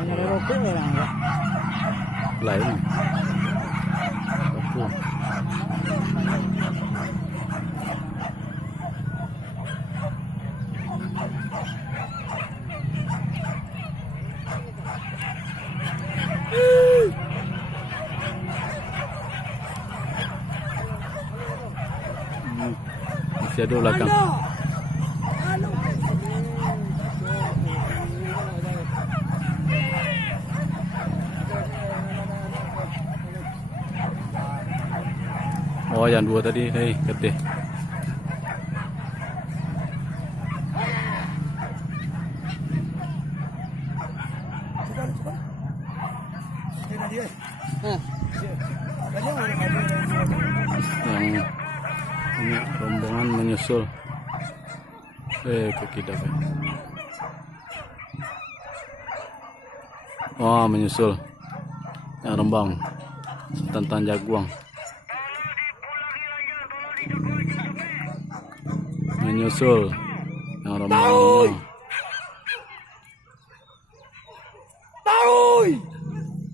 Merokok orang enggak. Lain. Aku. Masih ada belakang. Oh, yang dua tadi, hei, ketih. Yang ini rombongan menyusul. Ke kita. Oh, menyusul. Yang Rembang, Tantan Jaguang. Menyusul yang Rembang.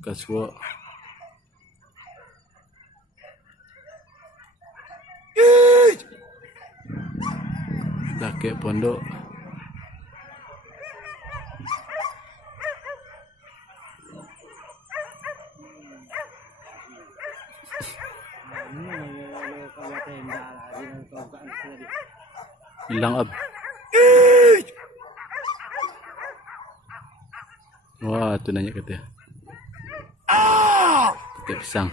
Kaswa. Dake pondok. Hilang ab. Wah, tu nanya kata. Kata pisang.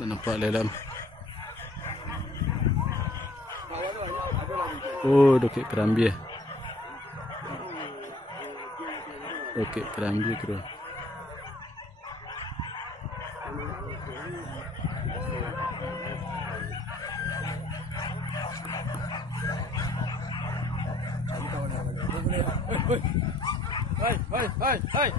Dan nampak dalam. Oh, dokek kerambi. Dokek kerambi kru. Hai.